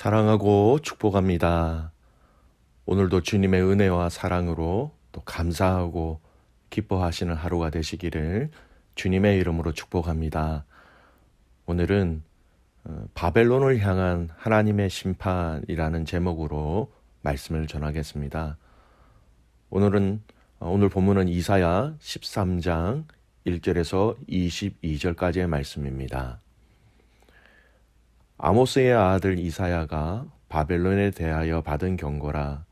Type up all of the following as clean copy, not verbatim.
사랑하고 축복합니다. 오늘도 주님의 은혜와 사랑으로 또 감사하고 기뻐하시는 하루가 되시기를 주님의 이름으로 축복합니다. 오늘은 바벨론을 향한 하나님의 심판이라는 제목으로 말씀을 전하겠습니다. 오늘 본문은 이사야 13장 1절에서 22절까지의 말씀입니다. 아모스의 아들 이사야가 바벨론에 대하여 받은 경고라.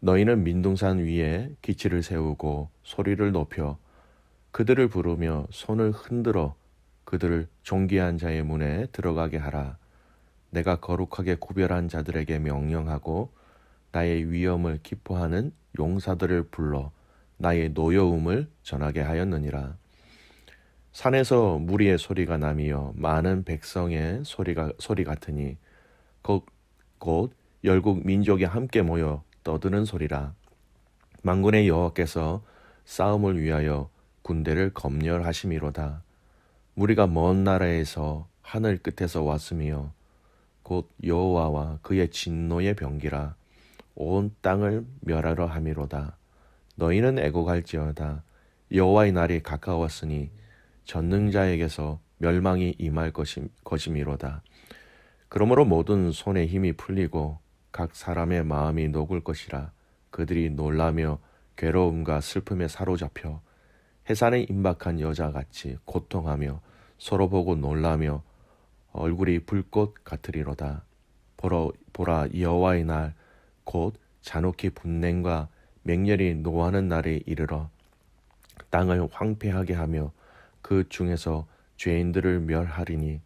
너희는 민둥산 위에 기치를 세우고 소리를 높여 그들을 부르며 손을 흔들어 그들을 존귀한 자의 문에 들어가게 하라. 내가 거룩하게 구별한 자들에게 명령하고 나의 위엄을 기뻐하는 용사들을 불러 나의 노여움을 전하게 하였느니라. 산에서 무리의 소리가 나며 많은 백성의 소리 같으니 곧 열국 민족이 함께 모여 떠드는 소리라. 만군의 여호와께서 싸움을 위하여 군대를 검열하심이로다. 무리가 먼 나라에서 하늘 끝에서 왔으며 곧 여호와와 그의 진노의 병기라. 온 땅을 멸하려 함이로다. 너희는 애곡할지어다. 여호와의 날이 가까웠으니 전능자에게서 멸망이 임할 것이미로다. 그러므로 모든 손에 힘이 풀리고 각 사람의 마음이 녹을 것이라. 그들이 놀라며 괴로움과 슬픔에 사로잡혀 해산에 임박한 여자같이 고통하며 서로 보고 놀라며 얼굴이 불꽃 같으리로다. 보라 여호와의 날 곧 잔혹히 분냉과 맹렬히 노하는 날에 이르러 땅을 황폐하게 하며 그 중에서 죄인들을 멸하리니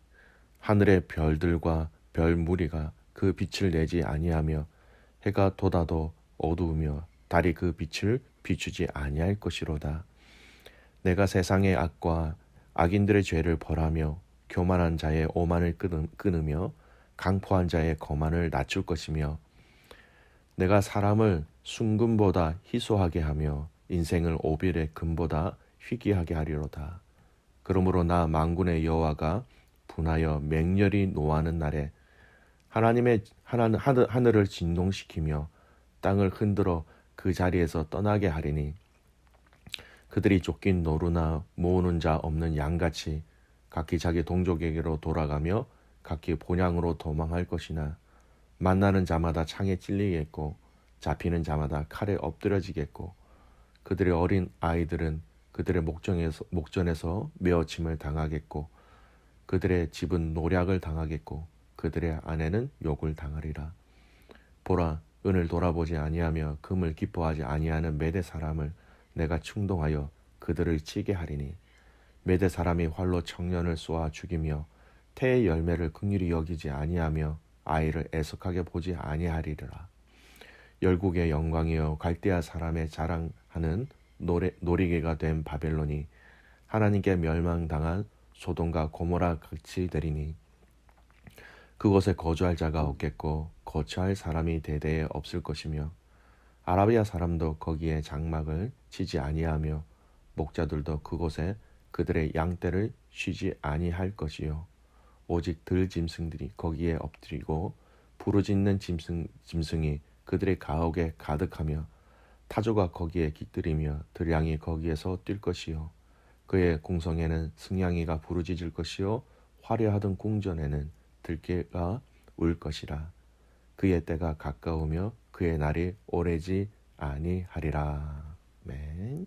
하늘의 별들과 별 무리가 그 빛을 내지 아니하며 해가 돋아도 어두우며 달이 그 빛을 비추지 아니할 것이로다. 내가 세상의 악과 악인들의 죄를 벌하며 교만한 자의 오만을 끊으며 강포한 자의 거만을 낮출 것이며 내가 사람을 순금보다 희소하게 하며 인생을 오빌의 금보다 희귀하게 하리로다. 그러므로 나 만군의 여호와가 분하여 맹렬히 노하는 날에 하늘을 진동시키며 땅을 흔들어 그 자리에서 떠나게 하리니 그들이 쫓긴 노루나 모으는 자 없는 양같이 각기 자기 동족에게로 돌아가며 각기 본향으로 도망할 것이나 만나는 자마다 창에 찔리겠고 잡히는 자마다 칼에 엎드려지겠고 그들의 어린 아이들은 그들의 목전에서 메어침을 당하겠고 그들의 집은 노략을 당하겠고 그들의 아내는 욕을 당하리라. 보라, 은을 돌아보지 아니하며 금을 기뻐하지 아니하는 메대 사람을 내가 충동하여 그들을 치게 하리니 메대 사람이 활로 청년을 쏘아 죽이며 태의 열매를 긍휼히 여기지 아니하며 아이를 애석하게 보지 아니하리라. 열국의 영광이여 갈대아 사람의 자랑하는 놀이개가 된 바벨론이 하나님께 멸망당한 소돔과 고모라 같이 되리니 그곳에 거주할 자가 없겠고 거처할 사람이 대대에 없을 것이며 아라비아 사람도 거기에 장막을 치지 아니하며 목자들도 그곳에 그들의 양떼를 쉬지 아니할 것이요 오직 들짐승들이 거기에 엎드리고 부르짖는 짐승이 그들의 가옥에 가득하며 타조가 거기에 깃들이며 들양이 거기에서 뛸 것이요 그의 궁성에는 승냥이가 부르짖을 것이요 화려하던 궁전에는 들깨가 울 것이라. 그의 때가 가까우며 그의 날이 오래지 아니하리라. 아멘.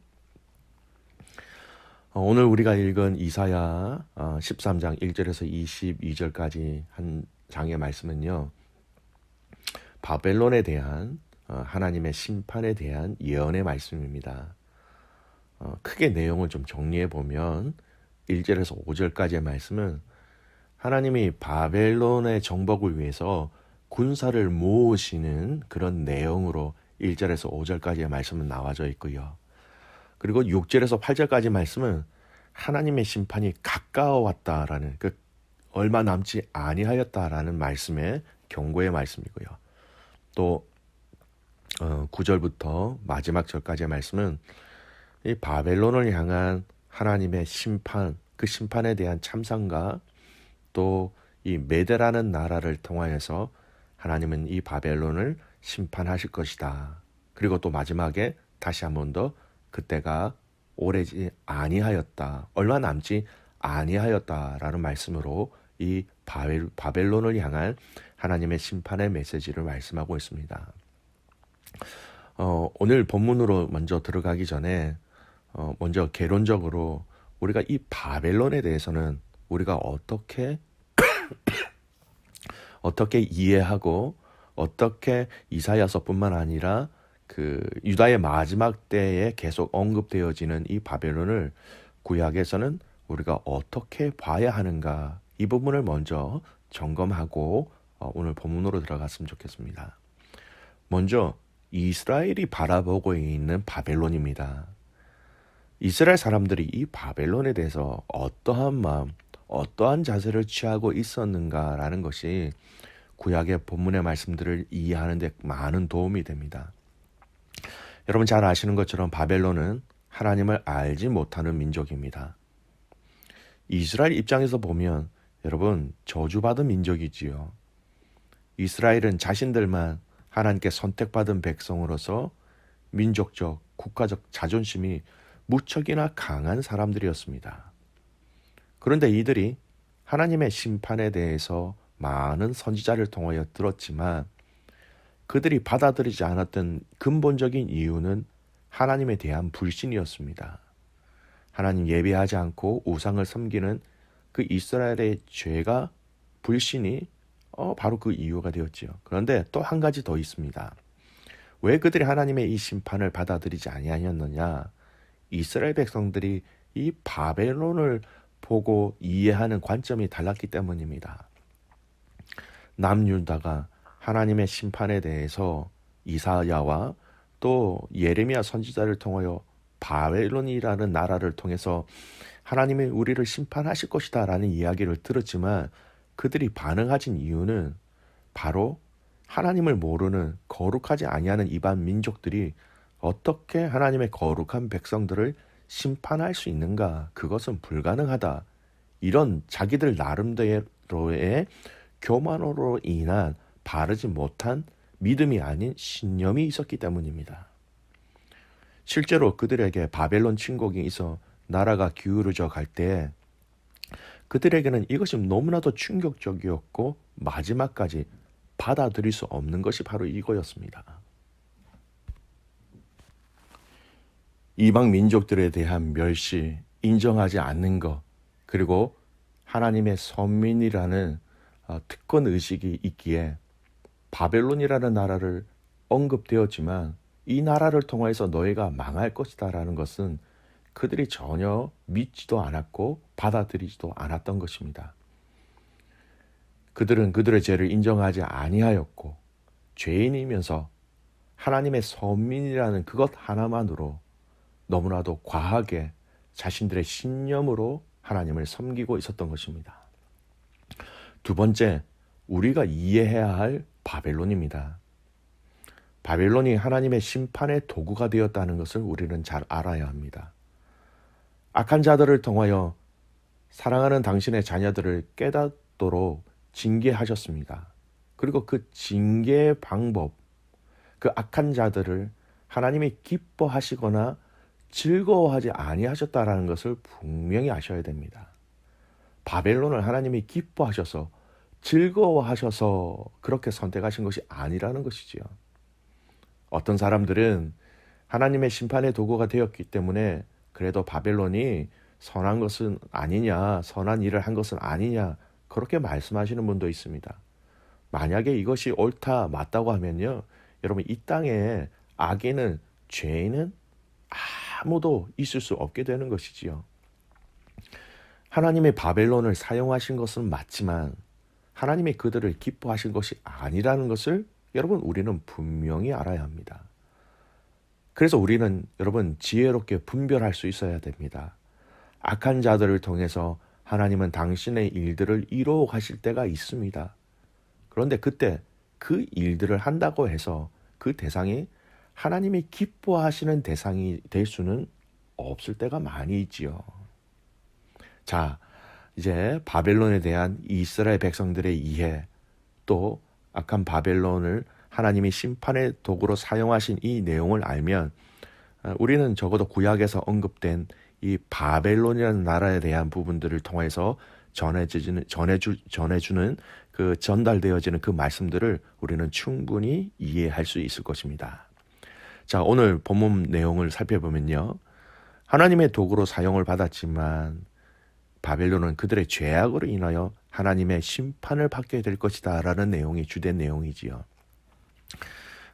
오늘 우리가 읽은 이사야 13장 1절에서 22절까지 한 장의 말씀은요, 바벨론에 대한 하나님의 심판에 대한 예언의 말씀입니다. 크게 내용을 좀 정리해 보면 1절에서 5절까지의 말씀은 하나님이 바벨론의 정복을 위해서 군사를 모으시는 그런 내용으로 1절에서 5절까지의 말씀은 나와져 있고요. 그리고 6절에서 8절까지 말씀은 하나님의 심판이 가까워왔다라는 얼마 남지 아니하였다라는 말씀의 경고의 말씀이고요. 또 9절부터 마지막 절까지의 말씀은 이 바벨론을 향한 하나님의 심판, 그 심판에 대한 참상과 또 이 메대라는 나라를 통하여서 하나님은 이 바벨론을 심판하실 것이다. 그리고 또 마지막에 다시 한 번 더 그때가 오래지 아니하였다. 얼마 남지 아니하였다라는 말씀으로 이 바벨론을 향한 하나님의 심판의 메시지를 말씀하고 있습니다. 오늘 본문으로 먼저 들어가기 전에 먼저 개론적으로 우리가 이 바벨론에 대해서는 우리가 어떻게 이해하고 어떻게 이사야서뿐만 아니라 그 유다의 마지막 때에 계속 언급되어지는 이 바벨론을 구약에서는 우리가 어떻게 봐야 하는가, 이 부분을 먼저 점검하고 오늘 본문으로 들어갔으면 좋겠습니다. 먼저 이스라엘이 바라보고 있는 바벨론입니다. 이스라엘 사람들이 이 바벨론에 대해서 어떠한 마음, 어떠한 자세를 취하고 있었는가라는 것이 구약의 본문의 말씀들을 이해하는 데 많은 도움이 됩니다. 여러분 잘 아시는 것처럼 바벨론은 하나님을 알지 못하는 민족입니다. 이스라엘 입장에서 보면 여러분 저주받은 민족이지요. 이스라엘은 자신들만 하나님께 선택받은 백성으로서 민족적, 국가적 자존심이 무척이나 강한 사람들이었습니다. 그런데 이들이 하나님의 심판에 대해서 많은 선지자를 통하여 들었지만 그들이 받아들이지 않았던 근본적인 이유는 하나님에 대한 불신이었습니다. 하나님 예배하지 않고 우상을 섬기는 그 이스라엘의 죄가, 불신이 바로 그 이유가 되었지요. 그런데 또 한 가지 더 있습니다. 왜 그들이 하나님의 이 심판을 받아들이지 아니하였느냐? 이스라엘 백성들이 이 바벨론을 보고 이해하는 관점이 달랐기 때문입니다. 남유다가 하나님의 심판에 대해서 이사야와 또 예레미야 선지자를 통하여 바벨론이라는 나라를 통해서 하나님이 우리를 심판하실 것이다 라는 이야기를 들었지만 그들이 반응하진 이유는 바로 하나님을 모르는 거룩하지 아니하는 이방 민족들이 어떻게 하나님의 거룩한 백성들을 심판할 수 있는가, 그것은 불가능하다, 이런 자기들 나름대로의 교만으로 인한 바르지 못한 믿음이 아닌 신념이 있었기 때문입니다. 실제로 그들에게 바벨론 침공이 있어 나라가 기울어져 갈 때 그들에게는 이것이 너무나도 충격적이었고 마지막까지 받아들일 수 없는 것이 바로 이거였습니다. 이방 민족들에 대한 멸시, 인정하지 않는 것, 그리고 하나님의 선민이라는 특권 의식이 있기에 바벨론이라는 나라를 언급되었지만 이 나라를 통해서 너희가 망할 것이다 라는 것은 그들이 전혀 믿지도 않았고 받아들이지도 않았던 것입니다. 그들은 그들의 죄를 인정하지 아니하였고 죄인이면서 하나님의 선민이라는 그것 하나만으로 너무나도 과하게 자신들의 신념으로 하나님을 섬기고 있었던 것입니다. 두 번째, 우리가 이해해야 할 바벨론입니다. 바벨론이 하나님의 심판의 도구가 되었다는 것을 우리는 잘 알아야 합니다. 악한 자들을 통하여 사랑하는 당신의 자녀들을 깨닫도록 징계하셨습니다. 그리고 그 징계의 방법, 그 악한 자들을 하나님이 기뻐하시거나 즐거워하지 아니하셨다라는 것을 분명히 아셔야 됩니다. 바벨론을 하나님이 기뻐하셔서 즐거워하셔서 그렇게 선택하신 것이 아니라는 것이지요. 어떤 사람들은 하나님의 심판의 도구가 되었기 때문에 그래도 바벨론이 선한 것은 아니냐, 선한 일을 한 것은 아니냐, 그렇게 말씀하시는 분도 있습니다. 만약에 이것이 옳다, 맞다고 하면요, 여러분 이 땅에 악인은, 죄인은 아무도 있을 수 없게 되는 것이지요. 하나님의 바벨론을 사용하신 것은 맞지만 하나님이 그들을 기뻐하신 것이 아니라는 것을 여러분 우리는 분명히 알아야 합니다. 그래서 우리는 여러분 지혜롭게 분별할 수 있어야 됩니다. 악한 자들을 통해서 하나님은 당신의 일들을 이루어 가실 때가 있습니다. 그런데 그때 그 일들을 한다고 해서 그 대상이 하나님이 기뻐하시는 대상이 될 수는 없을 때가 많이 있지요. 자, 이제 바벨론에 대한 이스라엘 백성들의 이해, 또 악한 바벨론을 하나님이 심판의 도구로 사용하신 이 내용을 알면 우리는 적어도 구약에서 언급된 이 바벨론이라는 나라에 대한 부분들을 통해서 전해주는 그 전달되어지는 그 말씀들을 우리는 충분히 이해할 수 있을 것입니다. 자, 오늘 본문 내용을 살펴보면요. 하나님의 도구로 사용을 받았지만 바벨론은 그들의 죄악으로 인하여 하나님의 심판을 받게 될 것이다 라는 내용이 주된 내용이지요.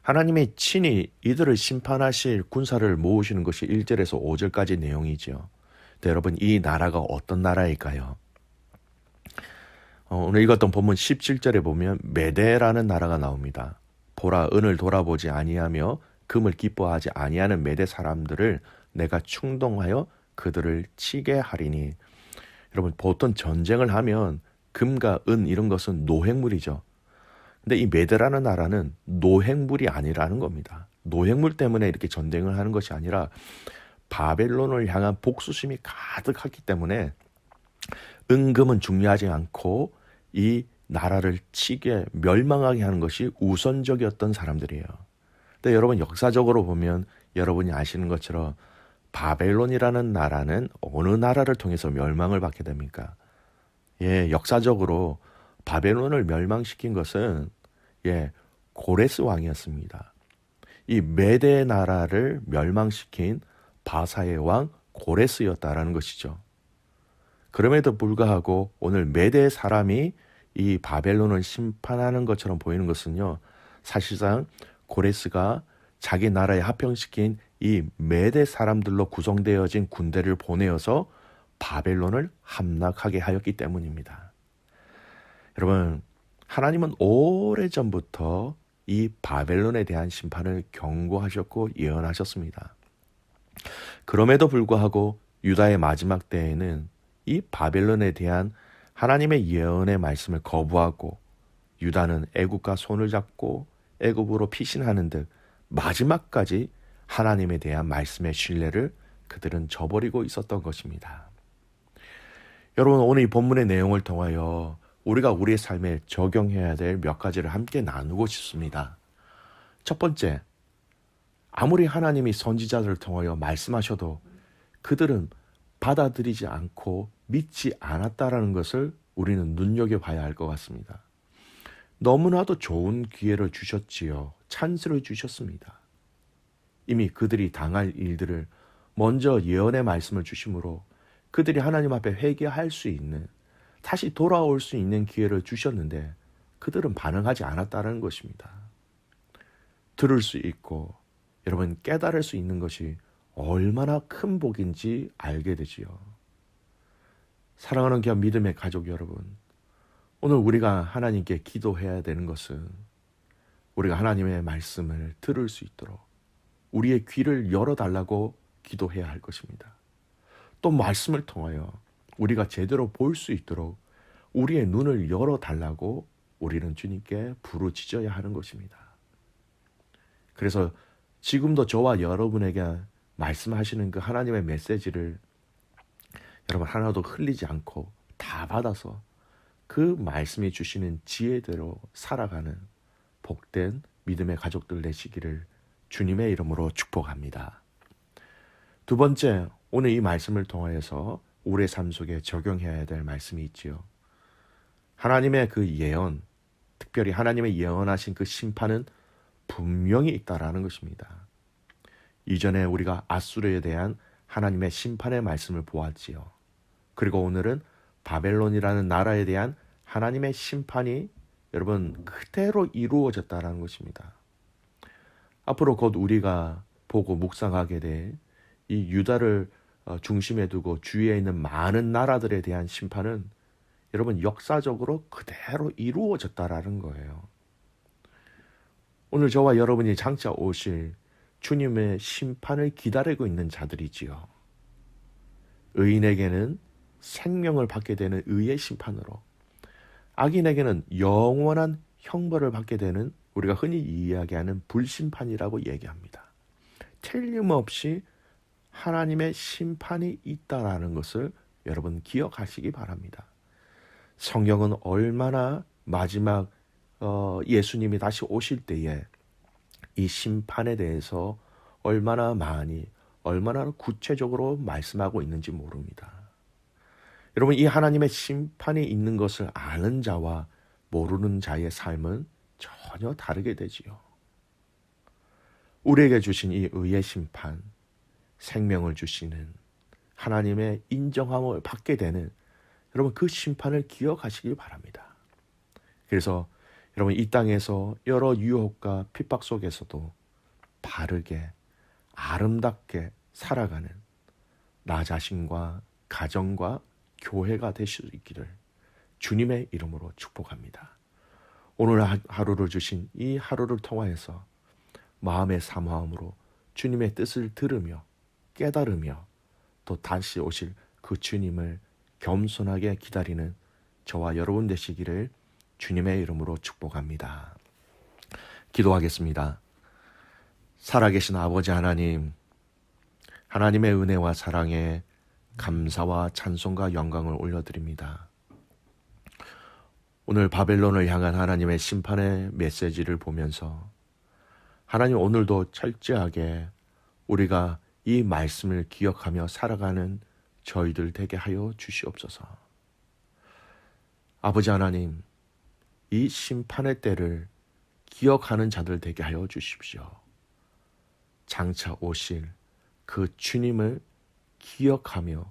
하나님이 친히 이들을 심판하실 군사를 모으시는 것이 1절에서 5절까지 내용이지요. 여러분, 이 나라가 어떤 나라일까요? 오늘 읽었던 본문 17절에 보면 메대라는 나라가 나옵니다. 보라, 은을 돌아보지 아니하며 금을 기뻐하지 아니하는 메대 사람들을 내가 충동하여 그들을 치게 하리니. 여러분, 보통 전쟁을 하면 금과 은 이런 것은 노획물이죠. 근데 이 메대라는 나라는 노획물이 아니라는 겁니다. 노획물 때문에 이렇게 전쟁을 하는 것이 아니라 바벨론을 향한 복수심이 가득하기 때문에 은금은 중요하지 않고 이 나라를 치게 멸망하게 하는 것이 우선적이었던 사람들이에요. 근데 여러분, 역사적으로 보면 여러분이 아시는 것처럼 바벨론이라는 나라는 어느 나라를 통해서 멸망을 받게 됩니까? 역사적으로 바벨론을 멸망시킨 것은 고레스 왕이었습니다. 이 메대 나라를 멸망시킨 바사의 왕 고레스였다라는 것이죠. 그럼에도 불구하고 오늘 메대 사람이 이 바벨론을 심판하는 것처럼 보이는 것은요, 사실상 고레스가 자기 나라에 합병시킨 이 메대 사람들로 구성되어진 군대를 보내어서 바벨론을 함락하게 하였기 때문입니다. 여러분, 하나님은 오래전부터 이 바벨론에 대한 심판을 경고하셨고 예언하셨습니다. 그럼에도 불구하고 유다의 마지막 때에는 이 바벨론에 대한 하나님의 예언의 말씀을 거부하고 유다는 애굽과 손을 잡고 애굽으로 피신하는 듯 마지막까지 하나님에 대한 말씀의 신뢰를 그들은 저버리고 있었던 것입니다. 여러분, 오늘 이 본문의 내용을 통하여 우리가 우리의 삶에 적용해야 될 몇 가지를 함께 나누고 싶습니다. 첫 번째, 아무리 하나님이 선지자들을 통하여 말씀하셔도 그들은 받아들이지 않고 믿지 않았다라는 것을 우리는 눈여겨봐야 할 것 같습니다. 너무나도 좋은 기회를 주셨지요. 찬스를 주셨습니다. 이미 그들이 당할 일들을 먼저 예언의 말씀을 주심으로 그들이 하나님 앞에 회개할 수 있는, 다시 돌아올 수 있는 기회를 주셨는데 그들은 반응하지 않았다는 것입니다. 들을 수 있고 여러분 깨달을 수 있는 것이 얼마나 큰 복인지 알게 되지요. 사랑하는 귀한 믿음의 가족 여러분, 오늘 우리가 하나님께 기도해야 되는 것은 우리가 하나님의 말씀을 들을 수 있도록 우리의 귀를 열어달라고 기도해야 할 것입니다. 또 말씀을 통하여 우리가 제대로 볼 수 있도록 우리의 눈을 열어달라고 우리는 주님께 부르짖어야 하는 것입니다. 그래서 지금도 저와 여러분에게 말씀하시는 그 하나님의 메시지를 여러분 하나도 흘리지 않고 다 받아서 그 말씀이 주시는 지혜대로 살아가는 복된 믿음의 가족들 되시기를 주님의 이름으로 축복합니다. 두 번째, 오늘 이 말씀을 통하여서 우리의 삶 속에 적용해야 될 말씀이 있지요. 하나님의 그 예언, 특별히 하나님의 예언하신 그 심판은 분명히 있다라는 것입니다. 이전에 우리가 아수르에 대한 하나님의 심판의 말씀을 보았지요. 그리고 오늘은 바벨론이라는 나라에 대한 하나님의 심판이 여러분 그대로 이루어졌다라는 것입니다. 앞으로 곧 우리가 보고 묵상하게 될 이 유다를 중심에 두고 주위에 있는 많은 나라들에 대한 심판은 여러분 역사적으로 그대로 이루어졌다라는 거예요. 오늘 저와 여러분이 장차 오실 주님의 심판을 기다리고 있는 자들이지요. 의인에게는 생명을 받게 되는 의의 심판으로, 악인에게는 영원한 형벌을 받게 되는 우리가 흔히 이야기하는 불심판이라고 얘기합니다. 틀림없이 하나님의 심판이 있다라는 것을 여러분 기억하시기 바랍니다. 성경은 얼마나 마지막 예수님이 다시 오실 때에 이 심판에 대해서 얼마나 많이, 얼마나 구체적으로 말씀하고 있는지 모릅니다. 여러분, 이 하나님의 심판이 있는 것을 아는 자와 모르는 자의 삶은 전혀 다르게 되지요. 우리에게 주신 이 의의 심판, 생명을 주시는 하나님의 인정함을 받게 되는 여러분, 그 심판을 기억하시길 바랍니다. 그래서 여러분, 이 땅에서 여러 유혹과 핍박 속에서도 바르게 아름답게 살아가는 나 자신과 가정과 교회가 되실 수 있기를 주님의 이름으로 축복합니다. 오늘 하루를 주신 이 하루를 통하여서 마음의 사모함으로 주님의 뜻을 들으며 깨달으며 또 다시 오실 그 주님을 겸손하게 기다리는 저와 여러분 되시기를 주님의 이름으로 축복합니다. 기도하겠습니다. 살아계신 아버지 하나님, 하나님의 은혜와 사랑에 감사와 찬송과 영광을 올려드립니다. 오늘 바벨론을 향한 하나님의 심판의 메시지를 보면서 하나님, 오늘도 철저하게 우리가 이 말씀을 기억하며 살아가는 저희들 되게 하여 주시옵소서. 아버지 하나님, 이 심판의 때를 기억하는 자들 되게 하여 주십시오. 장차 오실 그 주님을 기억하며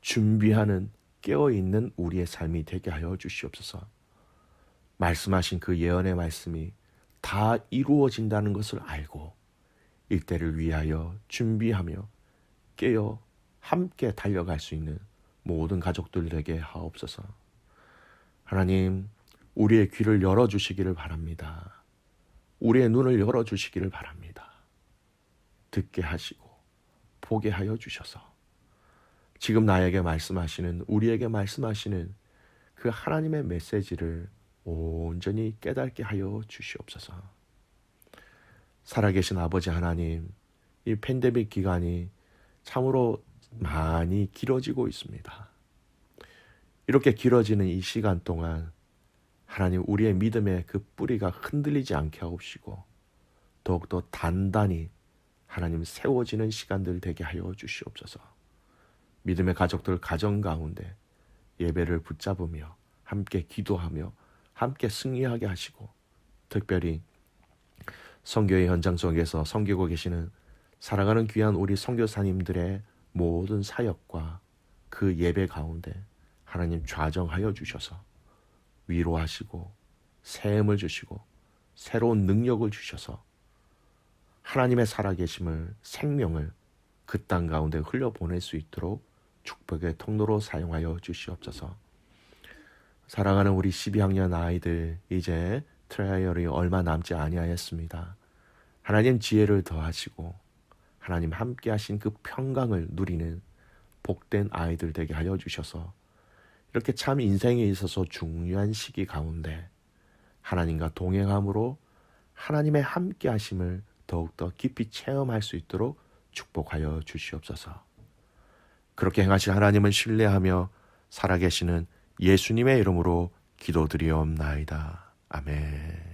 준비하는 깨어있는 우리의 삶이 되게 하여 주시옵소서. 말씀하신 그 예언의 말씀이 다 이루어진다는 것을 알고 일대를 위하여 준비하며 깨어 함께 달려갈 수 있는 모든 가족들에게 하옵소서. 하나님, 우리의 귀를 열어주시기를 바랍니다. 우리의 눈을 열어주시기를 바랍니다. 듣게 하시고 보게 하여 주셔서 지금 나에게 말씀하시는, 우리에게 말씀하시는 그 하나님의 메시지를 온전히 깨닫게 하여 주시옵소서. 살아계신 아버지 하나님, 이 팬데믹 기간이 참으로 많이 길어지고 있습니다. 이렇게 길어지는 이 시간 동안 하나님, 우리의 믿음의 그 뿌리가 흔들리지 않게 하옵시고 더욱더 단단히 하나님 세워지는 시간들 되게 하여 주시옵소서. 믿음의 가족들 가정 가운데 예배를 붙잡으며 함께 기도하며 함께 승리하게 하시고, 특별히 선교의 현장 속에서 섬기고 계시는 사랑하는 귀한 우리 선교사님들의 모든 사역과 그 예배 가운데 하나님 좌정하여 주셔서 위로하시고 새 힘을 주시고 새로운 능력을 주셔서 하나님의 살아계심을, 생명을 그 땅 가운데 흘려보낼 수 있도록 축복의 통로로 사용하여 주시옵소서. 사랑하는 우리 12학년 아이들, 이제 트라이얼이 얼마 남지 아니하였습니다. 하나님 지혜를 더하시고 하나님 함께 하신 그 평강을 누리는 복된 아이들 되게 하여 주셔서 이렇게 참 인생에 있어서 중요한 시기 가운데 하나님과 동행함으로 하나님의 함께 하심을 더욱더 깊이 체험할 수 있도록 축복하여 주시옵소서. 그렇게 행하실 하나님을 신뢰하며 살아계시는 예수님의 이름으로 기도드리옵나이다. 아멘.